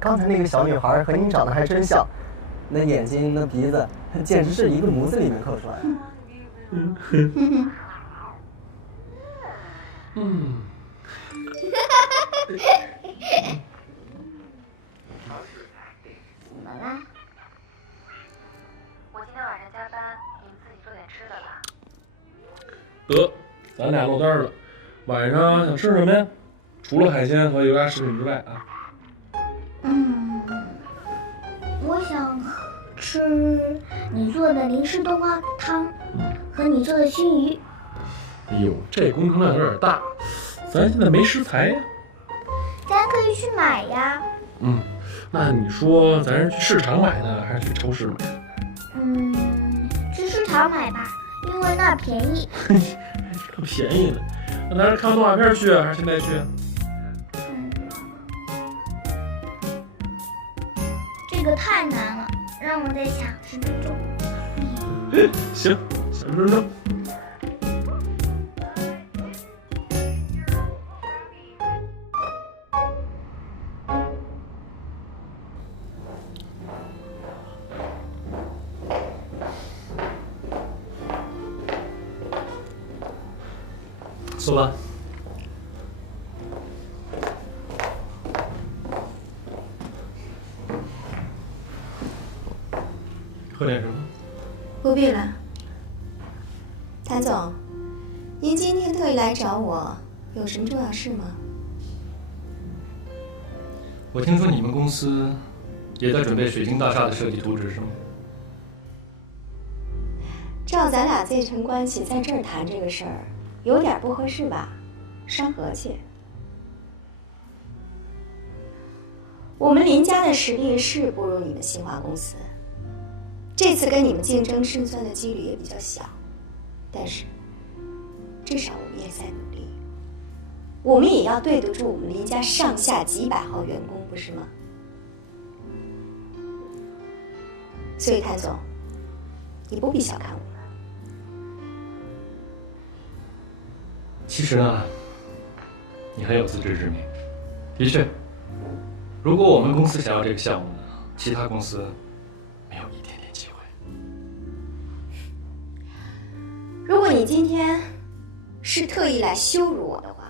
刚才那个小女孩和你长得还真像，那眼睛那鼻子，简直是一个模子里面刻出来的。怎么啦？我今天晚上加班，你们自己做点吃的吧。得，咱俩落单了。晚上想吃什么呀？除了海鲜和油炸食品之外啊。我想吃你做的零食冬瓜汤和你做的熏鱼。哎呦，这工程量有点大，咱现在没食材呀。咱可以去买呀。那你说咱是去市场买呢，还是去超市买？去市场买吧，因为那儿便宜。可便宜呢。那咱是看动画片去，还是现在去？这个太难了，让我再想10分钟。行，想10分钟。走吧。喝点什么？不必了。谭总，您今天特意来找我，有什么重要事吗？我听说你们公司也在准备水晶大厦的设计图纸，是吗？照咱俩这层关系，在这儿谈这个事儿，有点不合适吧？伤和气。我们林家的实力是不如你们新华公司，这次跟你们竞争胜算的几率也比较小，但是至少我们也在努力，我们也要对得住我们林家上下几百号员工，不是吗？所以谭总，你不必小看我们。其实呢，你很有自知之明。的确，如果我们公司想要这个项目呢，其他公司没有一点点机会。如果你今天是特意来羞辱我的话，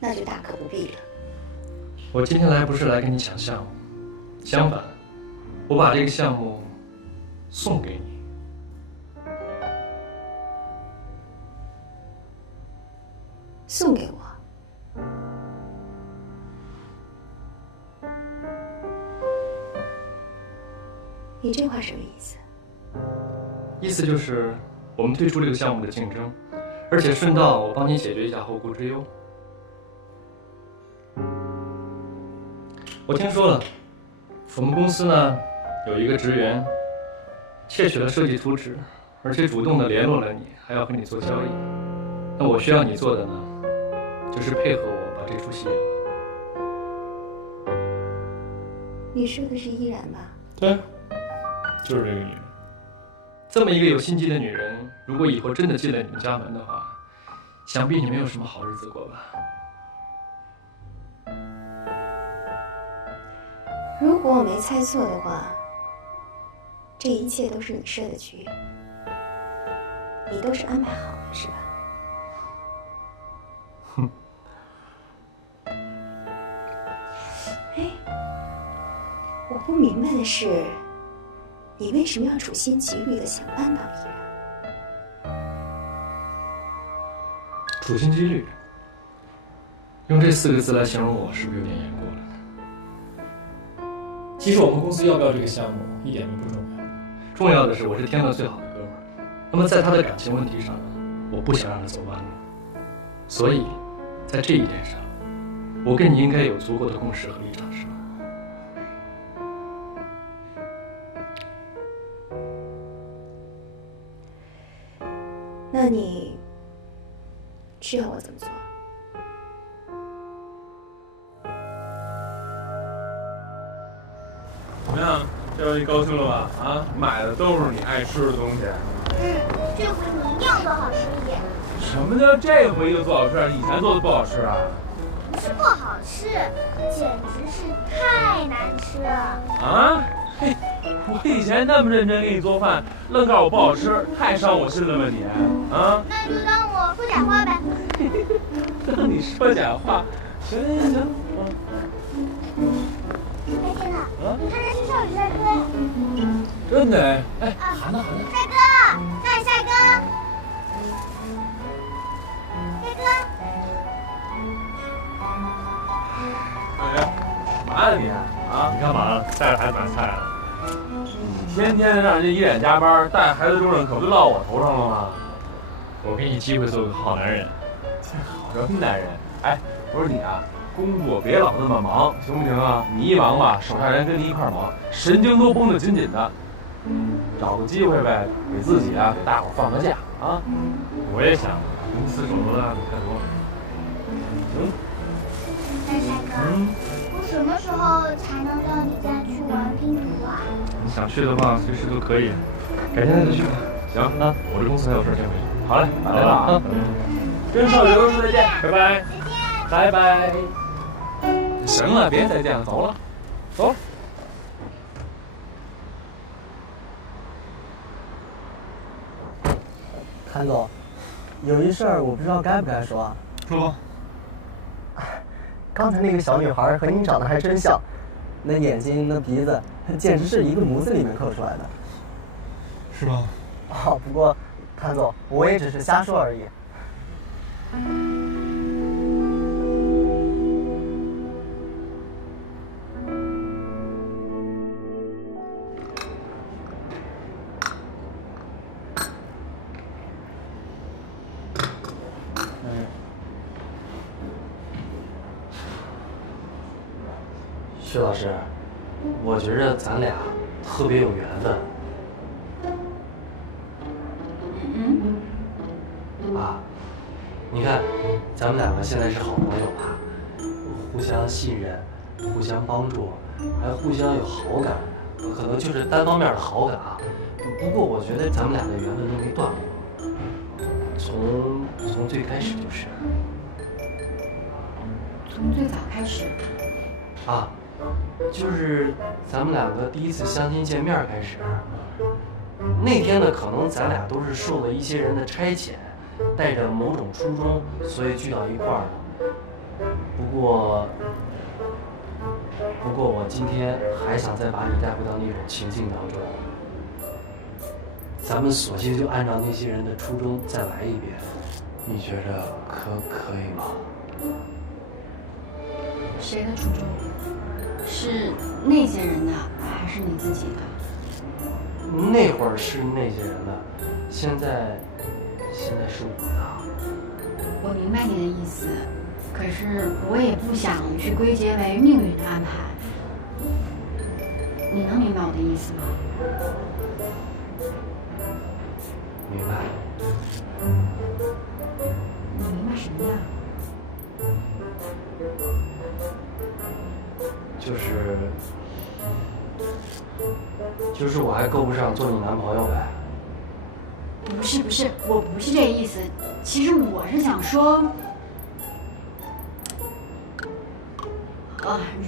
那就大可不必了。我今天来不是来跟你抢项目，相反，我把这个项目送给你。送给我？你这话什么意思？意思就是我们退出这个项目的竞争，而且顺道我帮你解决一下后顾之忧。我听说了，我们公司呢有一个职员窃取了设计图纸，而且主动的联络了你，还要和你做交易。那我需要你做的呢，就是配合我把这出戏演完。你说的是依然吧？对，就是这个女人。这么一个有心机的女人，如果以后真的进了你们家门的话，想必你没有什么好日子过吧？如果我没猜错的话，这一切都是你设的局，你都是安排好的，是吧？哎，我不明白的是，你为什么要处心积虑的想扳倒依然？处心积虑，用这4个字来形容我，是不是有点言过了呢？其实我们公司要不要这个项目一点都不重要，重要的是我是天乐最好的哥们儿。那么在他的感情问题上呢，我不想让他走弯路，所以在这一点上，我跟你应该有足够的共识和立场，是吧？那你需要我怎么做？怎么样？这回你高兴了吧？啊，买的都是你爱吃的东西。这回你一定要做好吃一点。什么叫这回就做好吃？以前做的不好吃啊？不是不好吃，吃，简直是太难吃了。啊？嘿，我以前那么认真给你做饭，愣告诉我不好吃，太伤我心了吧你？啊？那你就当我说假话呗。当你说假话？行行行行。哎天哪，他是少女帅哥。真的哎，哎，喊呢喊呢。帅哥，帅哥。哎，嘛呢你啊？你干嘛？带着孩子买菜了？你天天让人家一脸加班，带孩子重任可不就落我头上了吗？我给你机会做个好男人。这好什么男人？哎，不是你啊，工作别老那么忙，行不行啊？你一忙吧，手下人跟你一块忙，神经都绷得紧紧的。找个机会呗，给自己啊，给大伙放个假啊！我也想，公司手头的案子太多了。行。帅哥，我什么时候才能到你家去玩拼图啊？你想去的话，随时都可以。改天再就去吧。行啊，我这公司还有事，先回去。好嘞，打来了啊！跟少女哥说再见，拜拜。拜拜。行了，别再见了，走了，走了。谭总，有一事儿我不知道该不该说啊。说吧。刚才那个小女孩和你长得还真像，那眼睛、那鼻子，简直是一个模子里面刻出来的。是吗？哦，不过，谭总，我也只是瞎说而已。薛老师，我觉着咱俩特别有缘分。啊，你看，咱们两个现在是好朋友吧，互相信任，互相帮助，还互相有好感，可能就是单方面的好感啊。不过我觉得咱们俩的缘分都没断过，从最开始就是。从最早开始。啊。就是咱们两个第一次相亲见面开始，那天呢，可能咱俩都是受了一些人的差遣，带着某种初衷，所以聚到一块儿了。不过我今天还想再把你带回到那种情境当中，咱们索性就按照那些人的初衷再来一遍，你觉着可以吗？谁的初衷？是那些人的，还是你自己的？那会儿是那些人的，现在是我的。我明白你的意思，可是我也不想去归结为命运的安排。你能明白我的意思吗？明白。你明白什么呀？就是我还够不上做你男朋友呗。不是，我不是这个意思。其实我是想说，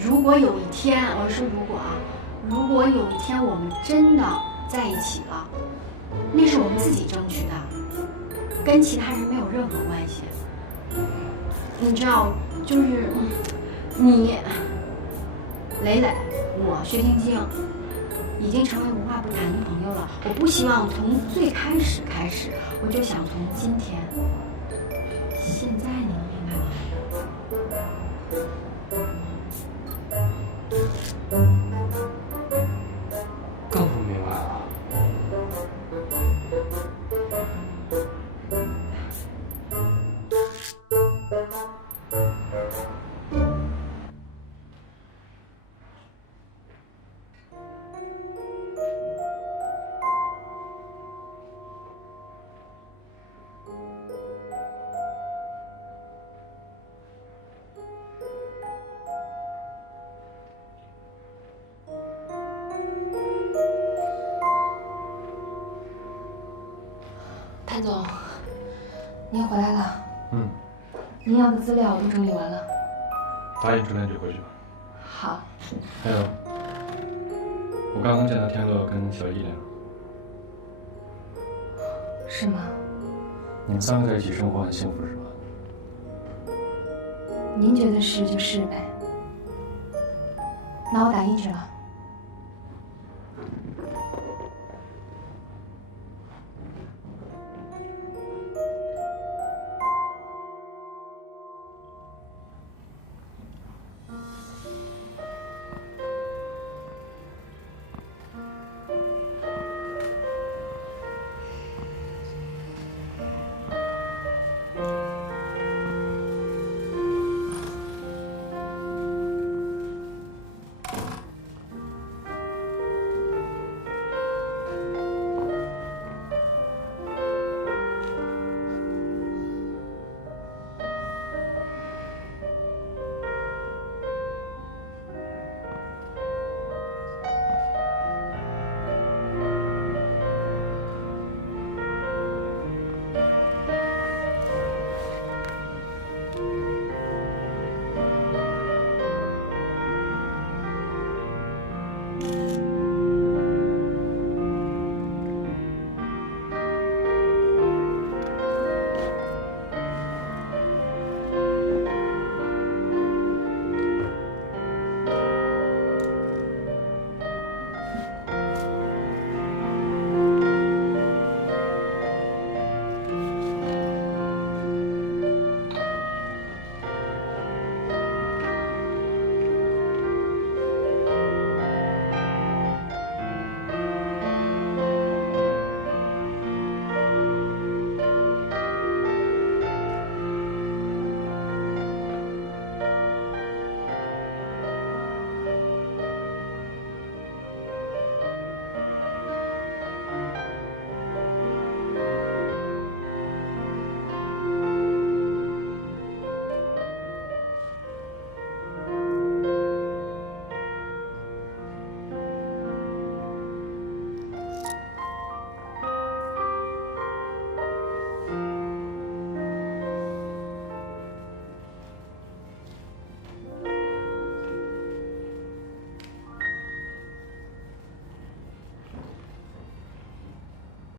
如果有一天，我是说如果啊，如果有一天我们真的在一起了，那是我们自己争取的，跟其他人没有任何关系。你知道，就是你。磊磊，我薛晶晶已经成为无话不谈的朋友了。我不希望从最开始，我就想从今天。现在你能明白吗？更不明白了。谭总，您回来了。您要的资料都整理完了。答应昨天就回去吧。好。还有，我刚刚见到天乐跟小依聊。是吗？你们3个在一起生活很幸福是吧？您觉得是就是呗。那我打印去了。